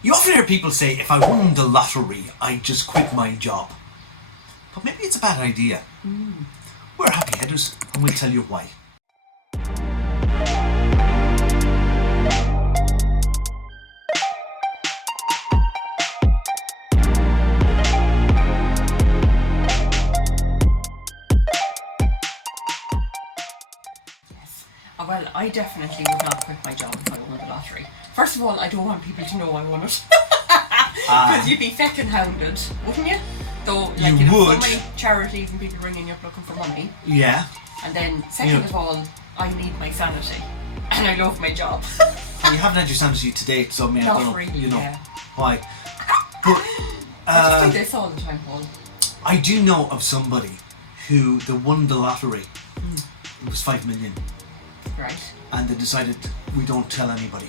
You often hear people say, if I won the lottery, I'd just quit my job. But maybe it's a bad idea. We're happy headers, and we'll tell you why. Well, I definitely would not quit my job if I won the lottery. First of all, I don't want people to know I won it. Because you'd be feckin' hounded, wouldn't you? Though, like, You know, would. so many charities and people ringing you up looking for money. Yeah. And then, second of all, I need my sanity. And I love my job. Well, you haven't had your sanity to date, so I mean, I don't know, really, you know, yeah. why. But I just do this all the time, Paul. I do know of somebody who they won the lottery. It was 5 million. Right. And they decided, we don't tell anybody.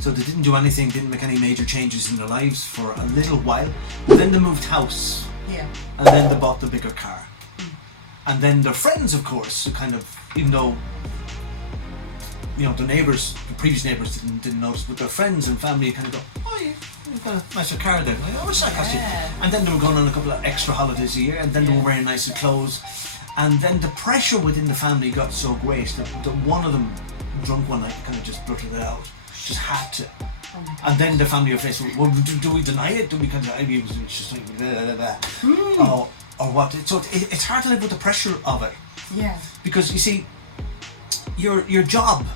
So they didn't do anything, didn't make any major changes in their lives for a little while. But then they moved house. Yeah. And then they bought the bigger car. And then their friends, of course, who kind of, even though, you know, the neighbours, the previous neighbours didn't notice, but their friends and family kind of go, oh yeah, you've got a nicer car there. Like, oh, what's that cost you? And then they were going on a couple of extra holidays a year, and then they were wearing nicer clothes. And then the pressure within the family got so great that one of them, drunk one night, kind of just blurted it out. Just had to. And then the family were faced with, well, do we deny it? Do we kind of, I mean, it was just like, blah, blah, blah. Or what? So it's hard to live with the pressure of it. Yeah. Because you see, your job,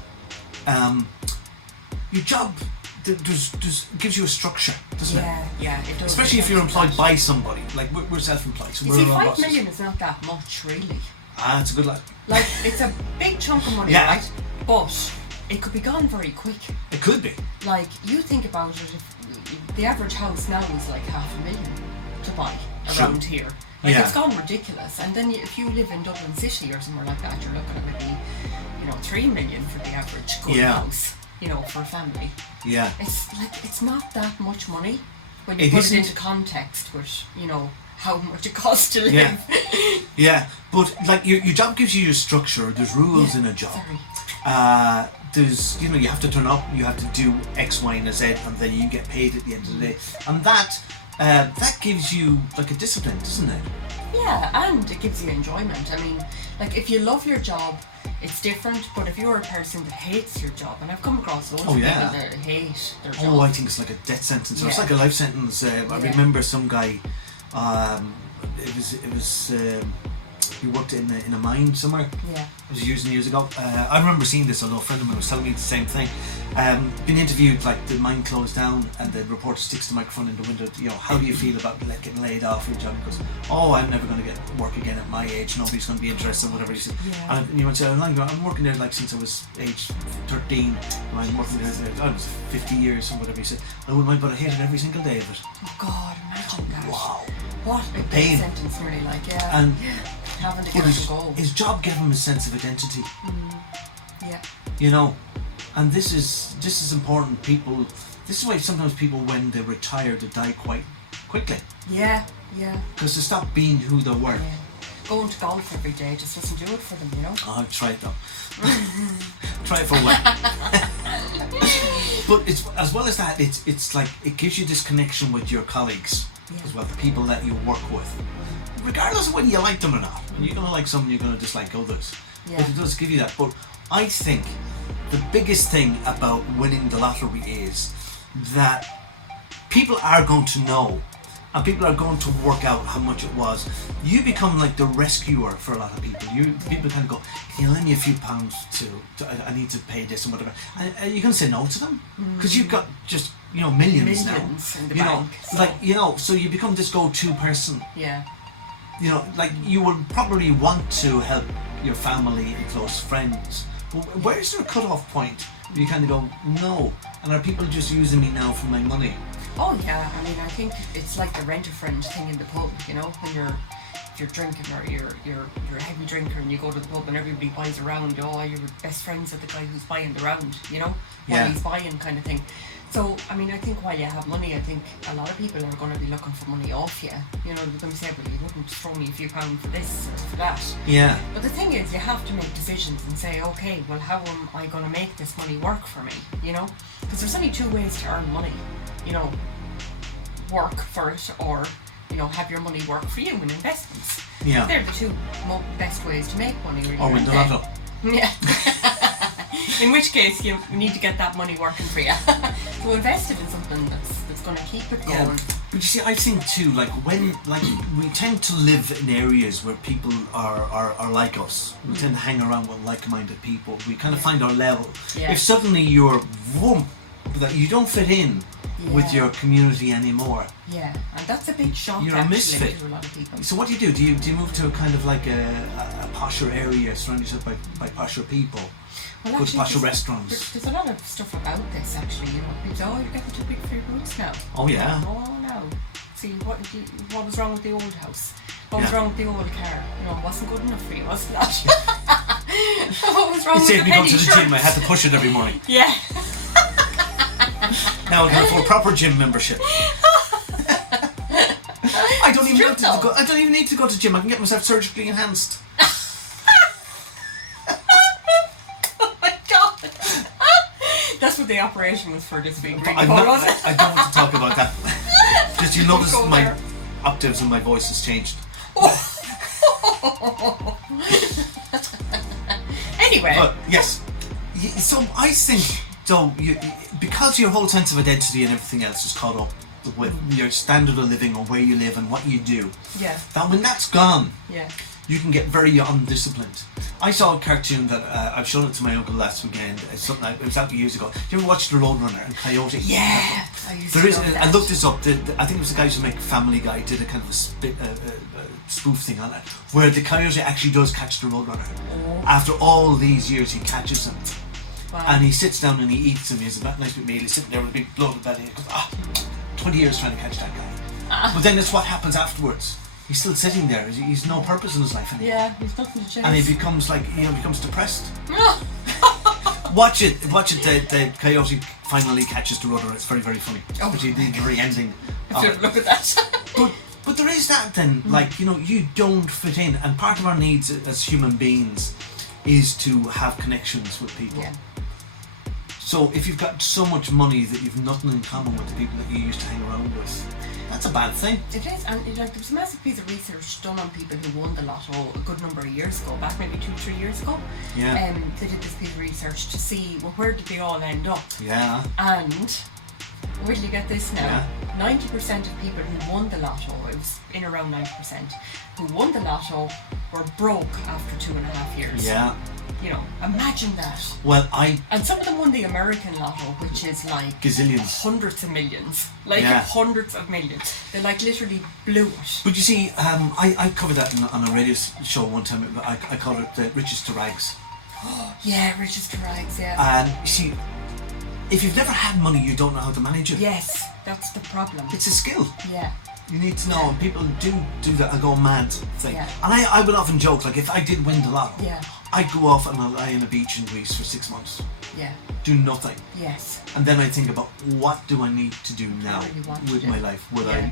gives you a structure, doesn't it? Yeah, it does. Especially if you're employed by somebody. Like we're self-employed, so You we're see, our own 5 bosses. million is not that much, really. It's a good life. Like, it's a big chunk of money, Yeah. right? But it could be gone very quick. It could be. Like, you think about it, if the average house now is like $500,000 to buy around here. Like, it's gone ridiculous. And then if you live in Dublin City or somewhere like that, you're looking at maybe, 3 million for the average good house, for a family. Yeah. It's not that much money when you It put isn't. it into context with, how much it costs to live. Yeah. Yeah, but like your job gives you your structure. There's rules in a job. There's, you have to turn up, you have to do X, Y, and Z, and then you get paid at the end of the day. And that gives you like a discipline, doesn't it? Yeah, and it gives you enjoyment. I mean, like, if you love your job, it's different, but if you're a person that hates your job, and I've come across loads of people that hate their job. I think it's like a death sentence. It's like a life sentence. I remember some guy, he worked in a mine somewhere. Yeah. It was years and years ago. I remember seeing this, although a friend of mine was telling me the same thing. Been interviewed, like the mine closed down, and the reporter sticks the microphone in the window. How do you feel about getting laid off your job? He goes, I'm never going to get work again at my age. Nobody's going to be interested in whatever. He said. Yeah. And you went to, I'm working there like since I was age 13. I'm working there, I was 50 years or whatever. He said, I wouldn't mind, but I hated every single day of it. Oh God, imagine that. Wow. What a pain. Sentence, really, like, And having to get and go. His job gave him a sense of identity. Yeah. And this is important. This is why sometimes people, when they retire, they die quite quickly. Yeah. Because they stop being who they were. Yeah. Going to golf every day just doesn't do it for them, I've tried though. Try it for a while. But it's, as well as that, it's like it gives you this connection with your colleagues as well, the people that you work with, regardless of whether you like them or not. When you're gonna like some, you're gonna dislike others. Yeah. But it does give you that. But I think the biggest thing about winning the lottery is that people are going to know, and people are going to work out how much it was. You become like the rescuer for a lot of people. People kind of go, can you lend me a few pounds to I need to pay this and whatever. And you're going to say no to them? Because you've got just, millions now. In the bank. So you become this go-to person. Yeah. Like you would probably want to help your family and close friends. But where's your cut-off point where you kind of go, no, and are people just using me now for my money? Oh yeah, I mean, I think it's like the rent-a-friend thing in the pub, when you're drinking or you're a heavy drinker and you go to the pub and everybody buys a round, you're best friends with the guy who's buying the round, while he's buying, kind of thing. So, I mean, I think while you have money, I think a lot of people are going to be looking for money off you. They're going to say, well, you wouldn't throw me a few pounds for this or for that. Yeah. But the thing is, you have to make decisions and say, okay, well, how am I going to make this money work for me, Because there's only two ways to earn money. you know, work for it, or, you know, have your money work for you in investments. Yeah. They're the two best ways to make money, really. Or win the lotto. Yeah. In which case, you need to get that money working for you. So invest it in something that's going to keep it going. Yeah. But you see, I think too, like when, like we tend to live in areas where people are like us. We tend to hang around with like-minded people. We kind of find our level. Yeah. If suddenly you're that you don't fit in with your community anymore. Yeah, and that's a big shock. You're a misfit to a lot of people. So what do? Do you move to a kind of like a posher area, surrounded yourself by posher people? Well, Good actually, posher restaurants. There's a lot of stuff about this, actually. You know, people say, "Oh, you're getting too big for your boots now." Oh yeah. Oh no. See, what was wrong with the old house? What was wrong with the old car? You know, it wasn't good enough for you, was it not? What was wrong with the penny saved me going to the shirt? gym. I had to push it every morning. Yeah. Now I can afford proper gym membership. I don't even need to go to gym. I can get myself surgically enhanced. Oh my god. That's what the operation was for this week. I don't want to talk about that. Just you notice my octaves and my voice has changed. Anyway. But yes. So I think because your whole sense of identity and everything else is caught up with your standard of living or where you live and what you do. Yeah. That when that's gone, yeah, you can get very undisciplined. I saw a cartoon that I've shown it to my uncle last weekend. It's something it was out years ago. You ever watched The Roadrunner and Coyote? Yeah. I looked this up. I think it was the guys who make Family Guy did a kind of a spoof thing on it, where the coyote actually does catch the Roadrunner. Oh. After all these years, he catches him. Wow. And he sits down and he eats him. He has a nice big meal. He's sitting there with a big bloated belly. He goes, 20 years trying to catch that guy. But then it's what happens afterwards. He's still sitting there. He's no purpose in his life anymore. Yeah, he's nothing to chase. And he becomes becomes depressed. Watch it. The coyote finally catches the rudder. It's very, very funny. Especially the very ending. Look at that. But there is that then, you don't fit in. And part of our needs as human beings is to have connections with people. Yeah. So if you've got so much money that you've nothing in common with the people that you used to hang around with, that's a bad thing. It is, and there was a massive piece of research done on people who won the lotto a good number of years ago, back maybe 2-3 years ago. Yeah. They did this piece of research to see, well, where did they all end up? Yeah. And where do you get this now? Yeah. 90% of people who won the lotto, it was in around 90%, who won the lotto were broke after 2.5 years. Yeah. Imagine that. Well, and some of them won the American lotto, which is like gazillions, hundreds of millions, hundreds of millions. They literally blew it. But you see, I covered that on a radio show one time. I called it the Riches to Rags. Yeah, Riches to Rags. Yeah. And you see, if you've never had money, you don't know how to manage it. Yes, that's the problem. It's a skill. Yeah. You need to know, and people do that. I go mad thing. Yeah. And I would often joke, like if I did win the lotto, I'd go off and I'd lie on a beach in Greece for 6 months. Yeah. Do nothing. Yes. And then I think about what do I need to do now with my life? Will I,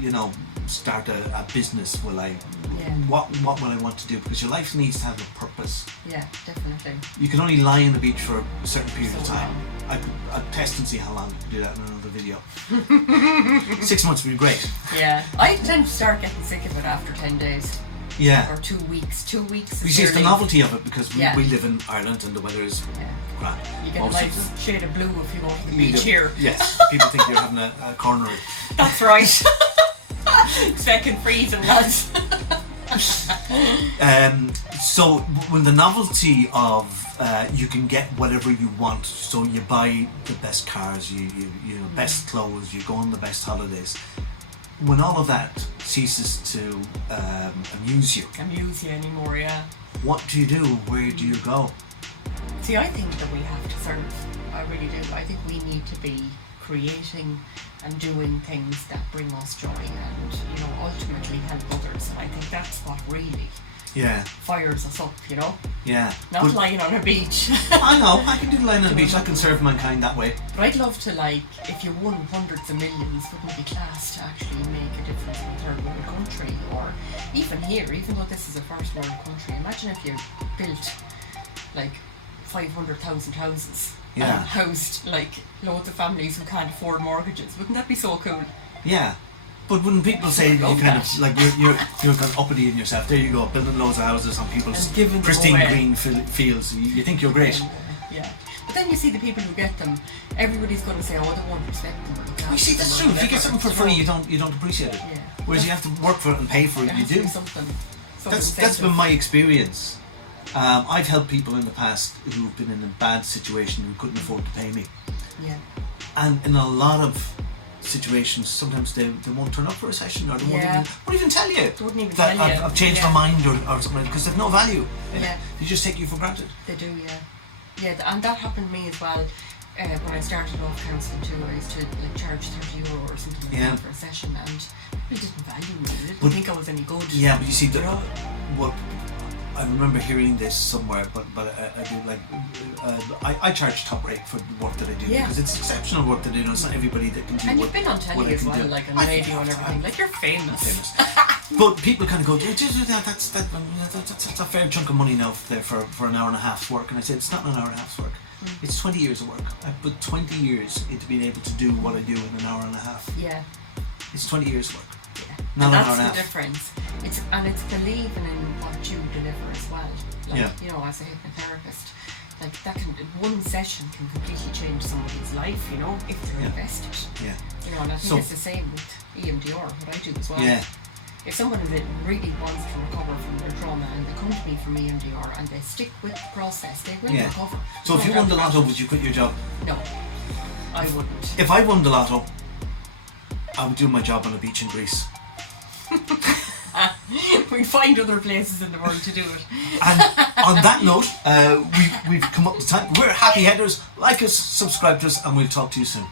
start a business? Will I? Yeah. What will I want to do? Because your life needs to have a purpose. Yeah, definitely. You can only lie on the beach for a certain period of time. I'd test and see how long I can do that in another video. 6 months would be great. Yeah. I tend to start getting sick of it after 10 days. Yeah. Or 2 weeks. 2 weeks. You see, it's the novelty of it because we live in Ireland and the weather is crap. You get a nice shade of blue if you go to the beach here. Yes. People think you're having a coronary. That's right. Second freezing, lads. So when the novelty of you can get whatever you want, so you buy the best cars, you best clothes, you go on the best holidays. When all of that ceases to amuse you anymore, yeah. What do you do? Where do you go? See, I think that we have to serve. I really do. I think we need to be creating and doing things that bring us joy and, ultimately help others. And I think that's what really fires us up, Yeah. Not lying on a beach. I know, I can do lying on a beach. I can serve mankind that way. But I'd love to, if you won hundreds of millions, wouldn't it be class to actually make a difference in a third world country? Or even here, even though this is a first world country, imagine if you built 500,000 houses Yeah. housed like loads of families who can't afford mortgages. Wouldn't that be so cool? Yeah. But when people say you love kind that. of like you're kind of uppity in yourself, there you go, building loads of houses on people's And giving them pristine away. green fields. You think you're great. Yeah. But then you see the people who get them. Everybody's going to say, "Oh, they won't respect them." Or look You see, after that's them or true. If you get whatever, something for free, you don't appreciate it. Yeah. Whereas you have to work for it and pay for it. There You has to be do. something. That's been my experience. I've helped people in the past who've been in a bad situation who couldn't afford to pay me, Yeah. and in a lot of situations, sometimes they won't turn up for a session, or they won't even tell you They wouldn't even that tell you. I've changed my mind or something, because they've no value. Yeah. They just take you for granted. They do, yeah. Yeah, and that happened to me as well. When I started off counselling too, I used to like charge €30 or something like that for a session, and people didn't value me. They didn't think I was any good. Yeah, but you see, You know? what I remember hearing this somewhere, but I do like I charge top rate for the work that I do, because it's exceptional work that I do. It's not everybody that can do. And you've been on telly as well, like on radio and everything. Like you're famous. But people kind of go, that's a fair chunk of money now there for an hour and a half's work. And I said, it's not an hour and a half's work. It's 20 years of work. I put 20 years into being able to do what I do in an hour and a half. Yeah. It's 20 years work. Yeah. Not And an hour and a that's the half. difference. It's believing in what you deliver as well. Like, you know, as a hypnotherapist, like that one session can completely change somebody's life, you know, if they're invested. Yeah. You know, and I think it's the same with EMDR, what I do as well. Yeah. If someone that really wants to recover from their trauma and they come to me from EMDR and they stick with the process, they will recover. So if you won the lotto, would you quit your job? No, I wouldn't. If I won the lotto, I would do my job on a beach in Greece. We'd find other places in the world to do it. And on that note, we've come up to time. We're Happy Headers. Like us, subscribe to us, and we'll talk to you soon.